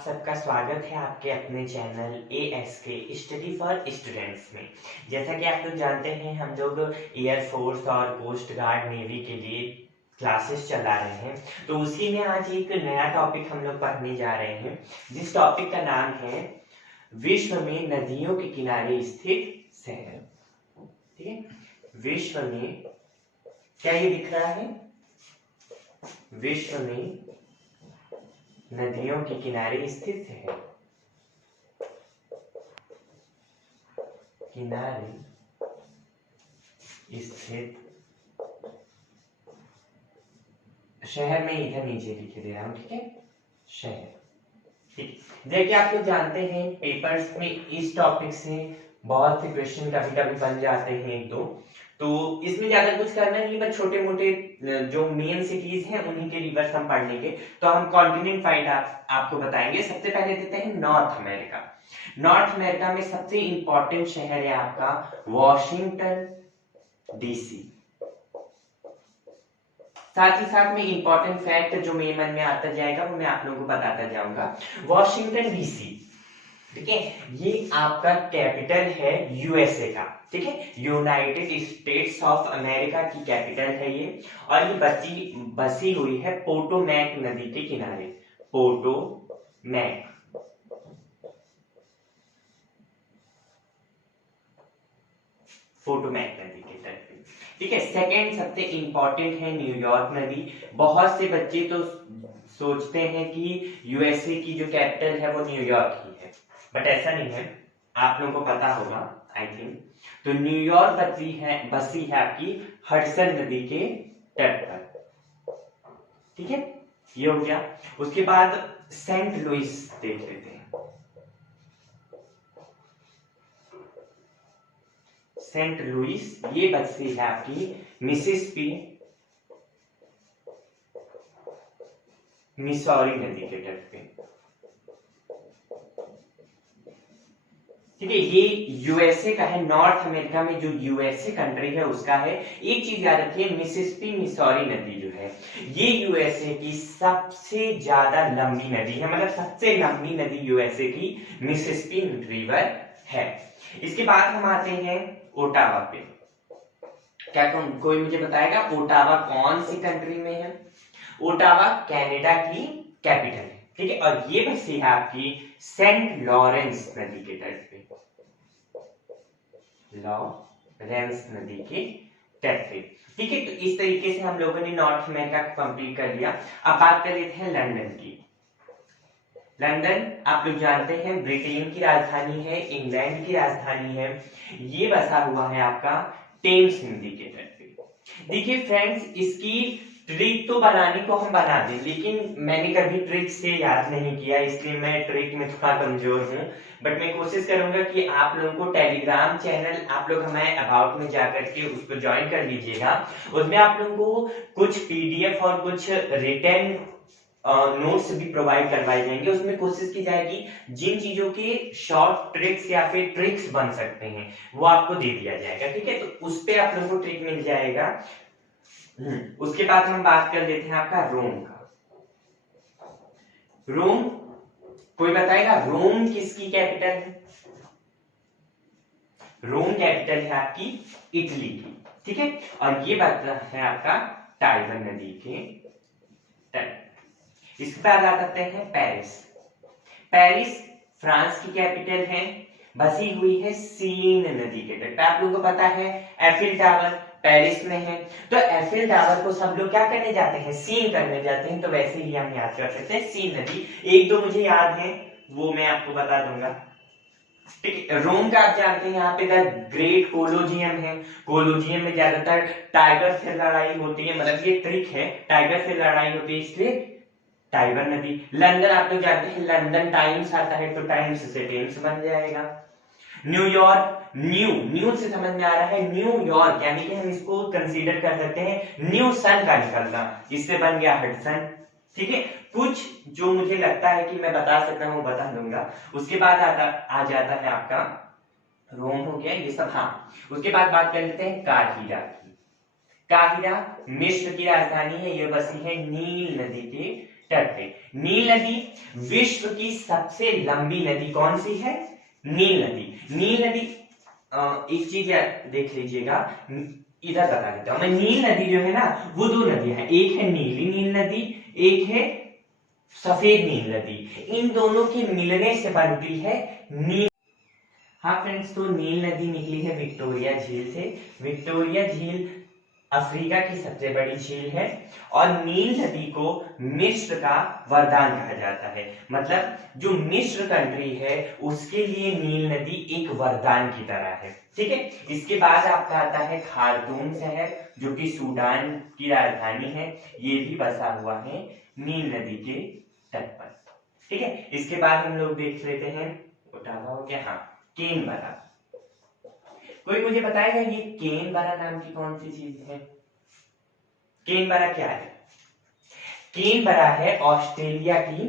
सबका स्वागत है आपके अपने channel ASK study for students में। जैसा कि आप लोग जानते हैं, हम लोग एयरफोर्स और कोस्ट गार्ड नेवी के लिए क्लासेस चला रहे हैं। तो उसी में आज एक नया टॉपिक हम लोग पढ़ने जा रहे हैं, जिस टॉपिक का नाम है विश्व में नदियों के किनारे स्थित शहर। ठीक है, विश्व में क्या ये दिख रहा है? विश्व में नदियों के किनारे स्थित है, किनारे स्थित शहर में इधर नीचे लिखे दे रहा हूं। ठीक है, शहर। ठीक, जैसे कि आप लोग जानते हैं पेपर्स में इस टॉपिक से बहुत से क्वेश्चन कभी कभी बन जाते हैं एक दो। तो इसमें ज्यादा कुछ करना नहीं, बस छोटे मोटे जो मेन सिटीज हैं उन्हीं के रिवर्स हम पढ़ लेंगे। तो हम कॉन्टिनेंट फाइंड आपको बताएंगे। सबसे पहले देते हैं नॉर्थ अमेरिका। नॉर्थ अमेरिका में सबसे इंपॉर्टेंट शहर है आपका वॉशिंगटन DC। साथ ही साथ में इंपॉर्टेंट फैक्ट जो मेरे मन में आता जाएगा वो मैं आप लोगों को बताता जाऊंगा। वॉशिंगटन DC, ठीक है, ये आपका कैपिटल है USA का। ठीक है, यूनाइटेड स्टेट्स ऑफ अमेरिका की कैपिटल है ये। और ये बसी हुई है पोटोमैक नदी के किनारे। पोटोमैक नदी के तट पे। ठीक है, सेकेंड सबसे इंपॉर्टेंट है न्यूयॉर्क नदी। बहुत से बच्चे तो सोचते हैं कि USA की जो कैपिटल है वो न्यूयॉर्क ही है, बट ऐसा नहीं है, आप लोगों को पता होगा आई थिंक। तो न्यूयॉर्क बसी है आपकी हडसन नदी के तट पर। ठीक है, ये हो गया। उसके बाद सेंट लुइस देख लेते हैं। सेंट लुइस ये बसी है आपकी मिसौरी नदी के तट पे। ठीक है, ये USA का है। नॉर्थ अमेरिका में जो USA कंट्री है उसका है। एक चीज याद रखिए, मिसौरी नदी जो है ये USA की सबसे ज्यादा लंबी नदी है, मतलब सबसे लंबी नदी USA की मिसिसिपी रिवर है। इसके बाद हम आते हैं ओटावा पे। क्या कोई मुझे बताएगा ओटावा कौन सी कंट्री में है? ओटावा कनाडा की कैपिटल है। ठीक है, और ये बसी है आपकी सेंट लॉरेंस नदी के तट पे। लॉरेंस नदी के तट पे। ठीक है, तो इस तरीके से हम लोगों ने नॉर्थ अमेरिका को कंप्लीट कर लिया। अब बात कर लेते हैं लंदन की। लंदन आप लोग जानते हैं ब्रिटेन की राजधानी है, इंग्लैंड की राजधानी है। ये बसा हुआ है आपका टेम्स नदी के तट पे। देखिए फ्रेंड्स, इसकी ट्रिक तो बनाने को हम बना दें, लेकिन मैंने कभी ट्रिक से याद नहीं किया, इसलिए मैं ट्रिक में थोड़ा कमजोर हूँ। बट मैं कोशिश करूंगा कि आप लोगों को टेलीग्राम चैनल आप लोग हमारे अबाउट में जाकर के उसको ज्वाइन कर लीजिएगा। उसमें आप लोगों को कुछ PDF और कुछ रिटन नोट्स भी प्रोवाइड करवाए जाएंगे। उसमें कोशिश की जाएगी जिन चीजों के शॉर्ट ट्रिक्स या फिर ट्रिक्स बन सकते हैं वो आपको दे दिया जाएगा। ठीक है, तो उस पे आप लोगों को ट्रिक मिल जाएगा। उसके बाद हम बात कर लेते हैं आपका रोम का। रोम, कोई बताएगा रोम किसकी कैपिटल है? रोम कैपिटल है आपकी इटली की। ठीक है, और ये बात है आपका टाइबर नदी के तट। इसके बाद आ जाते हैं पेरिस। पेरिस फ्रांस की कैपिटल है, बसी हुई है सीन नदी के तट पे। आप लोगों को पता है एफिल टावर पेरिस में है, तो एफिल टावर को सब लोग क्या करने जाते हैं? सीन करने जाते हैं। तो वैसे ही हम याद कर सकते हैं सीन नदी। एक दो मुझे याद है वो मैं आपको बता दूंगा। ठीक है, रोम का आप जानते हैं यहाँ पे द ग्रेट कोलोजियम है। कोलोजियम में ज्यादातर टाइगर से लड़ाई होती है, मतलब ये ट्रिक है, टाइगर से लड़ाई होती है इसलिए टाइबर नदी। लंदन आप लोग जानते हैं लंदन टाइम्स आता है, तो टाइम्स से टेम्स बन जाएगा। न्यूयॉर्क, न्यू से समझ में आ रहा है न्यूयॉर्क, यानी कि हम इसको कंसीडर कर सकते हैं न्यू सन का निकलना, इससे बन गया हडसन। ठीक है, कुछ जो मुझे लगता है कि मैं बता सकता हूँ बता दूंगा। उसके बाद आ जाता है आपका रोम हो गया ये सब। हाँ, उसके बाद बात कर लेते हैं काहिरा की। काहिरा मिस्र की राजधानी है, ये बसी है नील नदी के तट पे। नील नदी विश्व की सबसे लंबी नदी कौन सी है? नील नदी। नील नदी एक चीज देख लीजिएगा, इधर बता देता हूं मैं। नील नदी जो है ना वो दो नदियां हैं, एक है नीली नील नदी, एक है सफेद नील नदी। इन दोनों के मिलने से बनती है नील। हाँ फ्रेंड्स, तो नील नदी निकली है विक्टोरिया झील से। विक्टोरिया झील अफ्रीका की सबसे बड़ी झील है और नील नदी को मिस्र का वरदान कहा जाता है। मतलब जो मिस्र कंट्री है उसके लिए नील नदी एक वरदान की तरह है। ठीक है, इसके बाद आपका आता है खार्तूम शहर, जो कि सूडान की राजधानी है। ये भी बसा हुआ है नील नदी के तट पर। ठीक है, इसके बाद हम लोग देख लेते हैं, ओटावा हो गया, हाँ, केनबरा। कोई मुझे बताएगा ये केनबरा नाम की कौन सी चीज है? केनबरा क्या है? केनबरा है ऑस्ट्रेलिया की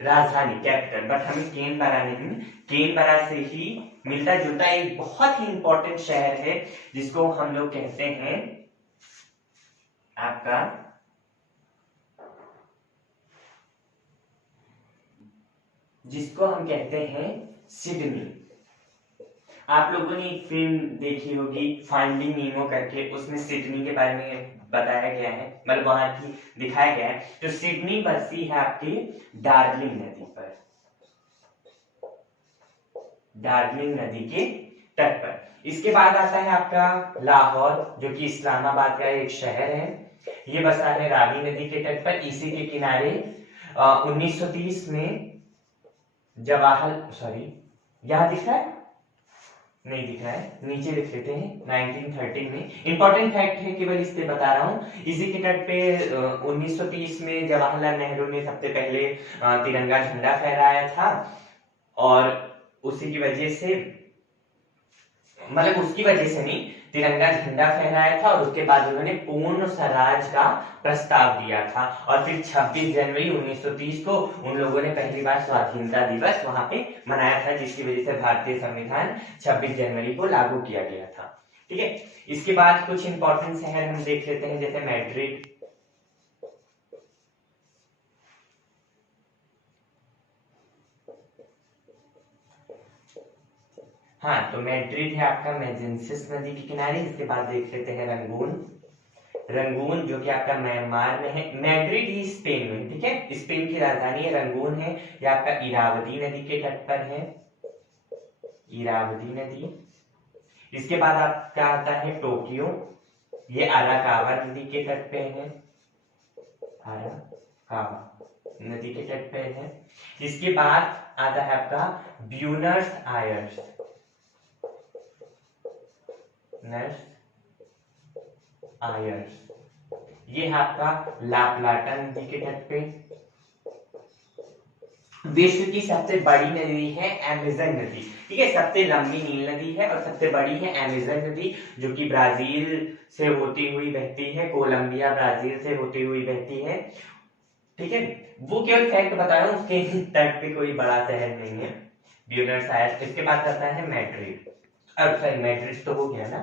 राजधानी, कैपिटल। बट हमें केनबरा नहीं, केनबरा से ही मिलता जुलता एक बहुत ही इंपॉर्टेंट शहर है जिसको हम लोग कहते हैं आपका जिसको हम कहते हैं सिडनी। आप लोगों ने एक फिल्म देखी होगी फाइंडिंग नीमो करके, उसमें सिडनी के बारे में बताया गया है, मतलब वहां की दिखाया गया है। तो सिडनी बसी है आपकी डार्लिंग नदी पर, डार्लिंग नदी के तट पर। इसके बाद आता है आपका लाहौर, जो कि इस्लामाबाद का एक शहर है। ये बसा है रावी नदी के तट पर। इसी के किनारे 1930 में यहां दिख रहा है, नहीं दिख रहा है, नीचे लिख लेते हैं 1913 में। इंपॉर्टेंट फैक्ट है, केवल इसलिए बता रहा हूं। इसी के तट पे 1930 में जवाहरलाल नेहरू ने सबसे पहले तिरंगा झंडा फहराया था और उसी की वजह से, मतलब उसकी वजह से नहीं, तिरंगा झंडा फहराया था और उसके बाद उन्होंने पूर्ण स्वराज का प्रस्ताव दिया था। और फिर 26 जनवरी 1930 को उन लोगों ने पहली बार स्वाधीनता दिवस वहां पे मनाया था, जिसकी वजह से भारतीय संविधान 26 जनवरी को लागू किया गया था। ठीक है, इसके बाद कुछ इंपॉर्टेंट शहर हम देख लेते हैं, जैसे मैड्रिड। हाँ, तो मैड्रिड है आपका मैजेंसिस नदी के किनारे। इसके बाद देख लेते हैं रंगून। रंगून जो कि आपका म्यांमार में है। मैड्रिड ही स्पेन में, ठीक है, स्पेन की राजधानी है। रंगून है ये आपका इरावदी नदी के तट पर है, इरावदी नदी। इसके बाद आपका आता है टोक्यो, ये अराकावा नदी के तट पे है, अराकावा नदी के तट पे है। इसके बाद आता है आपका ब्यूनस आयर्स, ये है आपका ला प्लाटा नदी के तट पे। विश्व की सबसे बड़ी नदी है अमेज़न नदी, ठीक है, सबसे लंबी नील नदी है और सबसे बड़ी है अमेज़न नदी, जो कि ब्राजील से होती हुई बहती है, कोलंबिया ब्राजील से होती हुई बहती है। ठीक है, वो केवल फैक्ट बता रहा हूं, उसके तट पे कोई बड़ा शहर नहीं है, ब्यूनस आयर्स। इसके बाद आता है मैड्रिड, अब सॉरी मैड्रिड तो हो गया ना,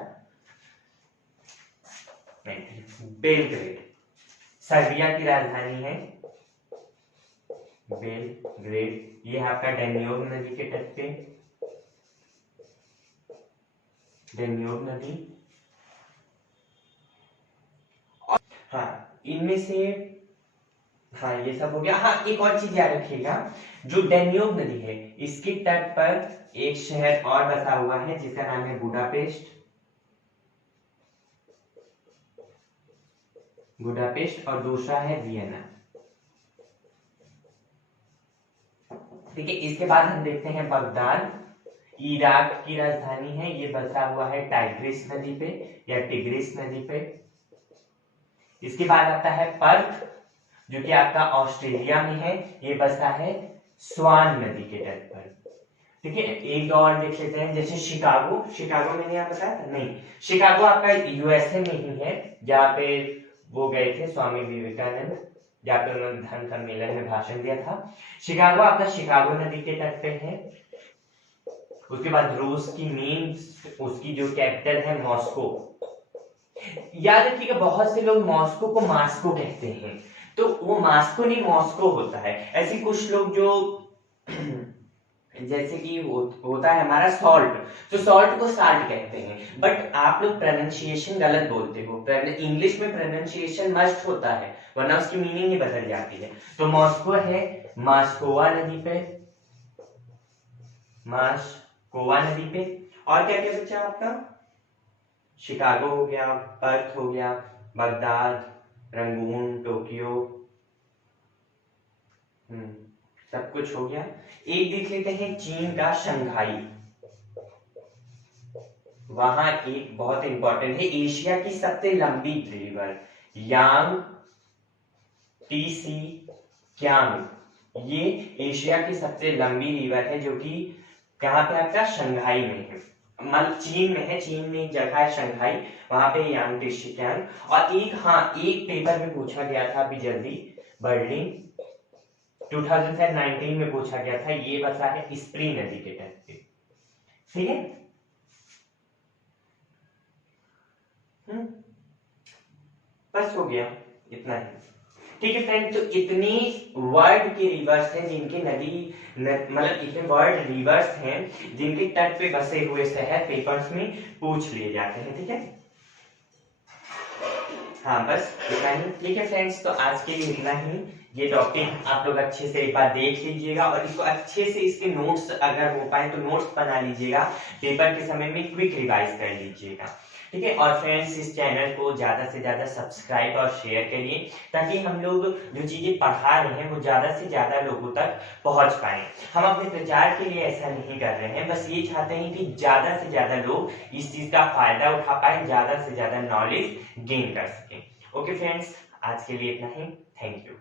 बेलग्रेड सर्बिया की राजधानी है, बेलग्रेड। ये है आपका डेन्यूब नदी के तट पे, डेन्यूब नदी। हाँ, इनमें से, हाँ ये सब हो गया। हाँ, एक और चीज याद रखिएगा, जो डेन्यूब नदी है इसके तट पर एक शहर और बसा हुआ है जिसका नाम है बुडापेस्ट, बुडापेस्ट, और दूसरा है वियना। ठीक है, इसके बाद हम देखते हैं बगदाद, इराक की राजधानी है, ये बसा हुआ है टाइग्रिस नदी पे या टिग्रिस नदी पे। इसके बाद आता है पर्थ, जो कि आपका ऑस्ट्रेलिया में है, ये बसा है स्वान नदी के तट पर। ठीक है, एक और देख लेते हैं, जैसे शिकागो, शिकागो मैंने यहाँ बताया था, नहीं, शिकागो आपका यूएसए में ही है, जहाँ पे वो गए थे स्वामी विवेकानंद, जहाँ पे उन्होंने धर्म सम्मेलन में भाषण दिया था। शिकागो आपका शिकागो नदी के तट पे है। उसके बाद रूस की मेन, उसकी जो कैपिटल है मॉस्को। याद रखिएगा, बहुत से लोग मॉस्को को मास्को कहते हैं, तो वो मास्को नहीं मॉस्को होता है। ऐसे कुछ लोग जो जैसे कि होता है हमारा सॉल्ट, तो सॉल्ट को साल्ट कहते हैं, बट आप लोग प्रोनाउंसिएशन गलत बोलते हो। इंग्लिश में प्रोनाउंसिएशन मस्ट होता है, वरना उसकी मीनिंग ही बदल जाती है। तो मॉस्को है मास्कोवा नदी पे, मास्कोवा नदी पे। और क्या क्या बचा आपका? शिकागो हो गया, पर्थ हो गया, बगदाद, रंगून, टोक्यो, सब कुछ हो गया। एक देख लेते हैं चीन का शंघाई, वहां एक बहुत इंपॉर्टेंट है, एशिया की सबसे लंबी रिवर यांग टीसी क्यांग, ये एशिया की सबसे लंबी रिवर है, जो कि कहाँ पे आपका शंघाई में है, चीन में है। चीन में एक जगह है शंघाई, वहां पे यांग टीसी क्यांग। और एक पेपर में पूछा गया था अभी जल्दी, बर्लिन 2019 में पूछा गया था, ये बसा है स्प्री नदी के तट पे। ठीक है, बस हो गया इतना ही। ठीक है फ्रेंड, तो इतनी वर्ल्ड के रिवर्स हैं जिनके मतलब इतने वर्ल्ड रिवर्स हैं जिनके तट पे बसे हुए शहर पेपर्स में पूछ लिए जाते हैं। ठीक है, हाँ बस इतना ही। ठीक है फ्रेंड्स, तो आज के लिए इतना ही। ये टॉपिक आप लोग अच्छे से एक बार देख लीजिएगा और इसको अच्छे से इसके नोट्स अगर हो पाए तो नोट्स बना लीजिएगा, पेपर के समय में क्विक रिवाइज कर लीजिएगा। ठीक है, और फ्रेंड्स इस चैनल को ज्यादा से ज्यादा सब्सक्राइब और शेयर करिए, ताकि हम लोग जो चीजें पढ़ा रहे हैं वो ज्यादा से ज्यादा लोगों तक पहुंच पाए। हम अपने प्रचार के लिए ऐसा नहीं कर रहे हैं, बस ये चाहते हैं कि ज्यादा से ज्यादा लोग इस चीज का फायदा उठा पाए, ज्यादा से ज्यादा नॉलेज गेन कर सके। ओके फ्रेंड्स, आज के लिए इतना ही। Thank you.